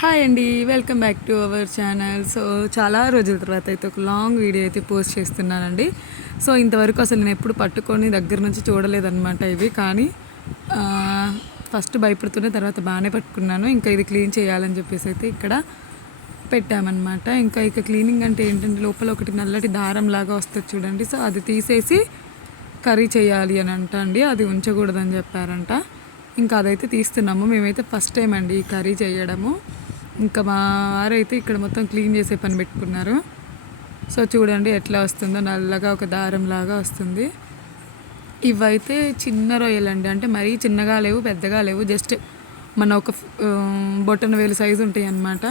Hi అండి, welcome back to our channel. So చాలా రోజుల తర్వాత అయితే ఒక లాంగ్ వీడియో అయితే పోస్ట్ చేస్తున్నానండి. సో ఇంతవరకు అసలు నేను ఎప్పుడు పట్టుకొని దగ్గర నుంచి చూడలేదన్నమాట ఇవి. కానీ ఫస్ట్ భయపడుతున్న తర్వాత బాగానే పట్టుకున్నాను. ఇంకా ఇది క్లీన్ చేయాలని చెప్పేసి అయితే ఇక్కడ పెట్టామన్నమాట. ఇంకా క్లీనింగ్ అంటే ఏంటంటే లోపల ఒకటి నల్లటి దారం లాగా వస్తుంది చూడండి. సో అది తీసేసి కర్రీ చేయాలి అని అండి, అది ఉంచకూడదని చెప్పారంట. ఇంకా అదైతే తీస్తున్నాము. మేమైతే ఫస్ట్ టైం అండి ఈ కర్రీ చేయడము. ఇంకా మా వారైతే ఇక్కడ మొత్తం క్లీన్ చేసే పని పెట్టుకున్నారు. సో చూడండి ఎట్లా వస్తుందో, నల్లగా ఒక దారం లాగా వస్తుంది. ఇవైతే చిన్న రొయ్యలండి, అంటే మరీ చిన్నగా లేవు పెద్దగా లేవు, జస్ట్ మన ఒక బొట్టన వేలు సైజు ఉంటాయి అన్నమాట,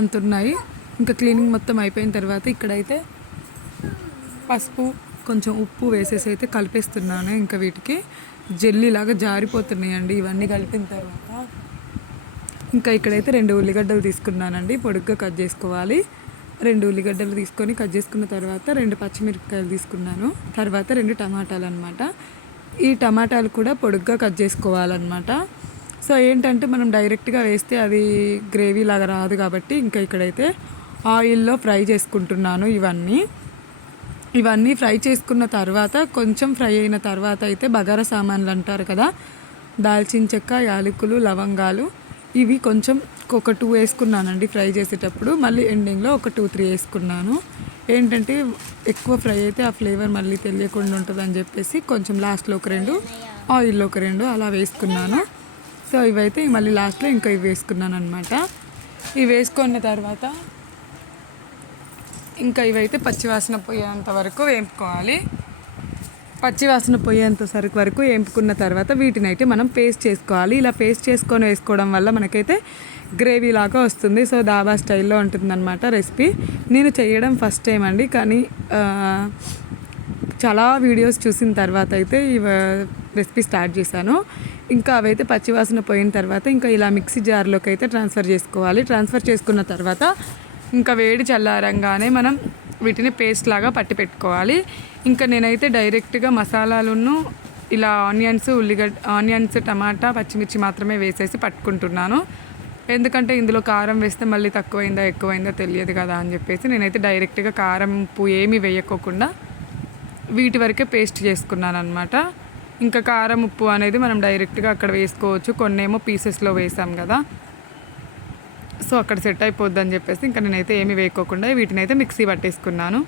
అంతున్నాయి. ఇంకా క్లీనింగ్ మొత్తం అయిపోయిన తర్వాత ఇక్కడైతే పసుపు కొంచెం ఉప్పు వేసేసి అయితే కలిపేస్తున్నాను. ఇంకా వీటికి జెల్లీలాగా జారిపోతున్నాయండి ఇవన్నీ కలిపిన తర్వాత. ఇంకా ఇక్కడైతే 2 ఉల్లిగడ్డలు తీసుకున్నానండి, పొడుగ్గా కట్ చేసుకోవాలి. 2 ఉల్లిగడ్డలు తీసుకొని కట్ చేసుకున్న తర్వాత 2 పచ్చిమిరపకాయలు తీసుకున్నాను. తర్వాత 2 టమాటాలు అనమాట. ఈ టమాటాలు కూడా పొడుగ్గా కట్ చేసుకోవాలన్నమాట. సో ఏంటంటే మనం డైరెక్ట్గా వేస్తే అది గ్రేవీ లాగా రాదు కాబట్టి ఇంకా ఇక్కడైతే ఆయిల్లో ఫ్రై చేసుకుంటున్నాను. ఇవన్నీ ఫ్రై చేసుకున్న తర్వాత కొంచెం ఫ్రై అయిన తర్వాత అయితే బగారా సామాన్లు అంటారు కదా, దాల్చిన చెక్క, యాలకులు, లవంగాలు, ఇవి కొంచెం ఒక 2 వేసుకున్నానండి ఫ్రై చేసేటప్పుడు. మళ్ళీ ఎండింగ్లో ఒక 2-3 వేసుకున్నాను. ఏంటంటే ఎక్కువ ఫ్రై అయితే ఆ ఫ్లేవర్ మళ్ళీ తెలియకుండా ఉంటుందని చెప్పేసి కొంచెం లాస్ట్లో ఒక 2, ఆయిల్లో ఒక 2 అలా వేసుకున్నాను. సో ఇవైతే మళ్ళీ లాస్ట్లో ఇంకా ఇవి వేసుకున్నాను అనమాట. ఇవి వేసుకున్న తర్వాత ఇంకా ఇవైతే పచ్చివాసన పోయేంత వరకు వేపుకోవాలి. పచ్చివాసన పోయేంత సరికి వరకు వేపుకున్న తర్వాత వీటిని అయితే మనం పేస్ట్ చేసుకోవాలి. ఇలా పేస్ట్ చేసుకొని వేసుకోవడం వల్ల మనకైతే గ్రేవీ లాగా వస్తుంది. సో దాబా స్టైల్లో ఉంటుందన్నమాట రెసిపీ. నేను చేయడం ఫస్ట్ టైం అండి, కానీ చాలా వీడియోస్ చూసిన తర్వాత అయితే ఈ రెసిపీ స్టార్ట్ చేశాను. ఇంకా అవైతే పచ్చివాసన పోయిన తర్వాత ఇంకా ఇలా మిక్సీ జార్లోకి అయితే ట్రాన్స్ఫర్ చేసుకోవాలి. ట్రాన్స్ఫర్ చేసుకున్న తర్వాత ఇంకా వేడి చల్లారంగానే మనం వీటిని పేస్ట్ లాగా పట్టి పెట్టుకోవాలి. ఇంకా నేనైతే డైరెక్ట్గా మసాలాలను ఇలా ఆనియన్స్, టమాటా, పచ్చిమిర్చి మాత్రమే వేసేసి పట్టుకుంటున్నాను. ఎందుకంటే ఇందులో కారం వేస్తే మళ్ళీ తక్కువైందా ఎక్కువైందా తెలియదు కదా అని చెప్పేసి నేనైతే డైరెక్ట్గా కారం, ఉప్పు ఏమీ వేయకోకుండా వీటి వరకే పేస్ట్ చేసుకున్నాను అనమాట. ఇంకా కారం, ఉప్పు అనేది మనం డైరెక్ట్గా అక్కడ వేసుకోవచ్చు. కొన్నేమో పీసెస్లో వేసాం కదా, సో అక్కడ సెట్ అయిపోద్దని చెప్పేసి ఇంకా నేనైతే ఏమీ వేయకోకుండా వీటిని అయితే మిక్సీ పట్టేసుకున్నాను.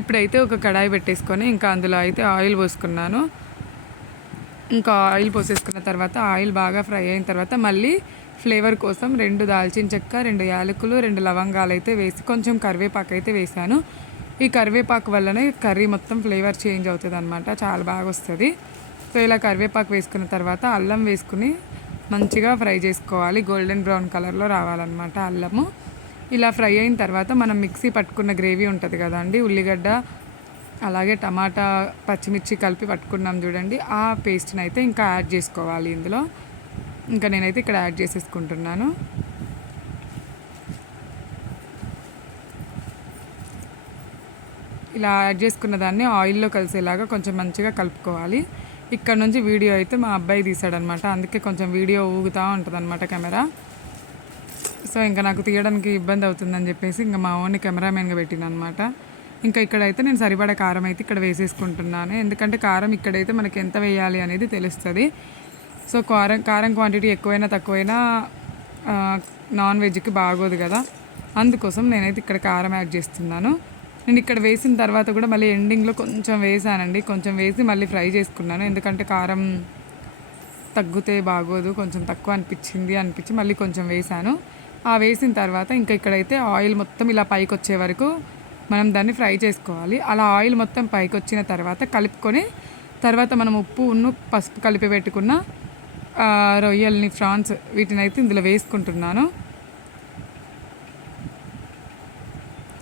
ఇప్పుడైతే ఒక కడాయి పెట్టేసుకొని ఇంకా అందులో అయితే ఆయిల్ పోసుకున్నాను. ఇంకా ఆయిల్ పోసేసుకున్న తర్వాత ఆయిల్ బాగా ఫ్రై అయిన తర్వాత మళ్ళీ ఫ్లేవర్ కోసం 2 దాల్చిన చెక్క, 2 యాలకులు, 2 లవంగాలు అయితే వేసి కొంచెం కరివేపాకు అయితే వేసాను. ఈ కరివేపాకు వల్లనే కర్రీ మొత్తం ఫ్లేవర్ చేంజ్ అవుతుంది అనమాట, చాలా బాగా వస్తుంది. సో ఇలా కరివేపాకు వేసుకున్న తర్వాత అల్లం వేసుకుని మంచిగా ఫ్రై చేసుకోవాలి. గోల్డెన్ బ్రౌన్ కలర్లో రావాలన్నమాట అల్లము. ఇలా ఫ్రై అయిన తర్వాత మనం మిక్సీ పట్టుకున్న గ్రేవీ ఉంటుంది కదా అండి, ఉల్లిగడ్డ అలాగే టమాటా, పచ్చిమిర్చి కలిపి పట్టుకున్నాం చూడండి, ఆ పేస్ట్ని అయితే ఇంకా యాడ్ చేసుకోవాలి ఇందులో. ఇంకా నేనైతే ఇక్కడ యాడ్ చేసేసుకుంటున్నాను. ఇలా యాడ్ చేసుకున్న దాన్ని ఆయిల్లో కలిసేలాగా కొంచెం మంచిగా కలుపుకోవాలి. ఇక్కడ నుంచి వీడియో అయితే మా అబ్బాయి తీసాడనమాట, అందుకే కొంచెం వీడియో ఊగుతూ ఉంటుంది అనమాట కెమెరా. సో ఇంకా నాకు తీయడానికి ఇబ్బంది అవుతుందని చెప్పేసి ఇంకా మా ఓన్ని కెమెరామెన్గా పెట్టిననమాట. ఇంకా ఇక్కడైతే నేను సరిపడా కారం అయితే ఇక్కడ వేసేసుకుంటున్నాను. ఎందుకంటే కారం ఇక్కడైతే మనకి ఎంత వేయాలి అనేది తెలుస్తుంది. సో కారం క్వాంటిటీ ఎక్కువైనా తక్కువైనా నాన్ వెజ్కి బాగోదు కదా, అందుకోసం నేనైతే ఇక్కడ కారం యాడ్ చేస్తున్నాను. నేను ఇక్కడ వేసిన తర్వాత కూడా మళ్ళీ ఎండింగ్లో కొంచెం వేసానండి, కొంచెం వేసి మళ్ళీ ఫ్రై చేసుకున్నాను. ఎందుకంటే కారం తగ్గితే బాగోదు, కొంచెం తక్కువ అనిపించి మళ్ళీ కొంచెం వేసాను. ఆ వేసిన తర్వాత ఇంకా ఇక్కడైతే ఆయిల్ మొత్తం ఇలా పైకి వచ్చే వరకు మనం దాన్ని ఫ్రై చేసుకోవాలి. అలా ఆయిల్ మొత్తం పైకి వచ్చిన తర్వాత కలుపుకొని తర్వాత మనం ఉప్పు, పసుపు కలిపి పెట్టుకున్న రొయ్యల్ని, ఫ్రాన్స్, వీటిని అయితే ఇందులో వేసుకుంటున్నాను.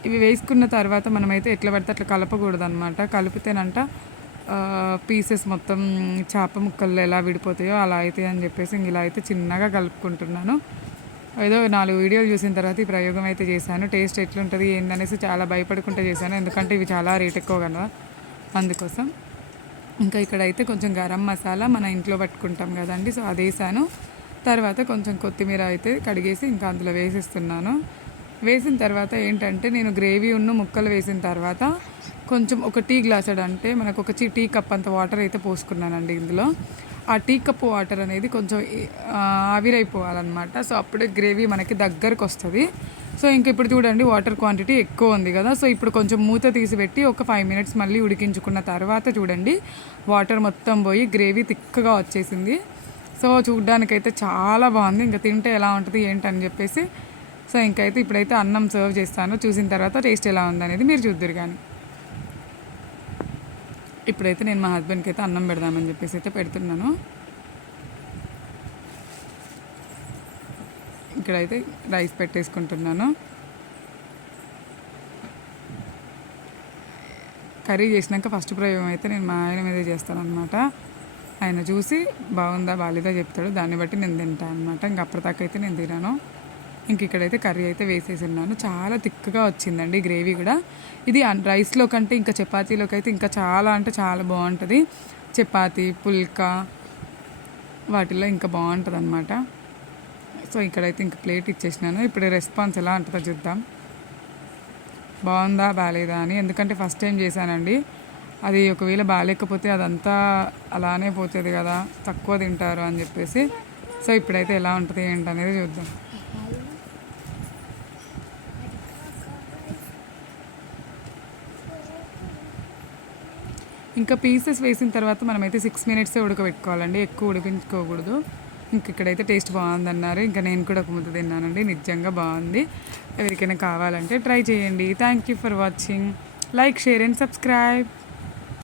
ఇవి వేసుకున్న తర్వాత మనమైతే ఎట్లా పడితే అట్లా కలపకూడదు అనమాట. కలిపితేనంట పీసెస్ మొత్తం చేప ముక్కలు ఎలా విడిపోతాయో అలా అవుతాయి అని చెప్పేసి ఇలా అయితే చిన్నగా కలుపుకుంటున్నాను. ఏదో 4 వీడియోలు చూసిన తర్వాత ఈ ప్రయోగం అయితే చేశాను. టేస్ట్ ఎట్లుంటుంది ఏందనేసి చాలా భయపడుకుంటూ చేశాను, ఎందుకంటే ఇవి చాలా రేట్ ఎక్కువ కదా, అందుకోసం. ఇంకా ఇక్కడైతే కొంచెం గరం మసాలా మన ఇంట్లో పట్టుకుంటాం కదండి, సో అది వేసాను. తర్వాత కొంచెం కొత్తిమీర అయితే కడిగేసి ఇంకా అందులో వేసేస్తున్నాను. వేసిన తర్వాత ఏంటంటే నేను గ్రేవీ ముక్కలు వేసిన తర్వాత కొంచెం ఒక టీ గ్లాసెడ్ అంటే మనకు ఒక టీ కప్ అంత వాటర్ అయితే పోసుకున్నానండి ఇందులో. ఆ టీ కప్ వాటర్ అనేది కొంచెం ఆవిరైపోవాలన్నమాట. సో అప్పుడే గ్రేవీ మనకి దగ్గరకు వస్తుంది. సో ఇంక ఇప్పుడు చూడండి వాటర్ క్వాంటిటీ ఎక్కువ ఉంది కదా. సో ఇప్పుడు కొంచెం మూత తీసి పెట్టి ఒక 5 మినిట్స్ మళ్ళీ ఉడికించుకున్న తర్వాత చూడండి వాటర్ మొత్తం పోయి గ్రేవీ థిక్గా వచ్చేసింది. సో చూడ్డానికైతే చాలా బాగుంది. ఇంకా తింటే ఎలా ఉంటుంది ఏంటని చెప్పేసి సో ఇంకైతే ఇప్పుడైతే అన్నం సర్వ్ చేస్తాను. చూసిన తర్వాత టేస్ట్ ఎలా ఉందనేది మీరు చూద్దరు. కానీ ఇప్పుడైతే నేను మా హస్బెండ్కి అయితే అన్నం పెడదామని చెప్పేసి అయితే పెడుతున్నాను. ఇక్కడైతే రైస్ పెట్టేసుకుంటున్నాను. కర్రీ చేసినాక ఫస్ట్ ప్రయోగం అయితే నేను మా ఆయన మీదే చేస్తాను అనమాట. ఆయన చూసి బాగుందా బాగాలేదా చెప్తాడు, దాన్ని బట్టి నేను తింటాను అనమాట. ఇంక అప్పటిదాకా అయితే నేను తినాను. ఇంక ఇక్కడైతే కర్రీ అయితే వేసేసి ఉన్నాను. చాలా థిక్గా వచ్చిందండి గ్రేవీ కూడా. ఇది రైస్లో కంటే ఇంకా చపాతీలోకి అయితే ఇంకా చాలా అంటే చాలా బాగుంటుంది. చపాతీ పుల్కా వాటిల్లో ఇంకా బాగుంటుంది అనమాట. సో ఇక్కడైతే ఇంకా ప్లేట్ ఇచ్చేసినాను. ఇప్పుడు రెస్పాన్స్ ఎలా ఉంటుందో చూద్దాం, బాగుందా బాగాలేదా అని. ఎందుకంటే ఫస్ట్ టైం చేశానండి. అది ఒకవేళ బాగాలేకపోతే అదంతా అలానే పోతుంది కదా, తక్కువ తింటారు అని చెప్పేసి. సో ఇప్పుడైతే ఎలా ఉంటుంది ఏంటనేది చూద్దాం. ఇంకా పీసెస్ వేసిన తర్వాత మనమైతే 6 మినిట్సే ఉడకబెట్టుకోవాలండి, ఎక్కువ ఉడికించుకోకూడదు. ఇంక ఇక్కడైతే టేస్ట్ బాగుందన్నారు. ఇంకా నేను కూడా ఒక ముద్ద తిన్నానండి, నిజంగా బాగుంది. ఎవరికైనా కావాలంటే ట్రై చేయండి. Thank you for watching. Like, share and subscribe.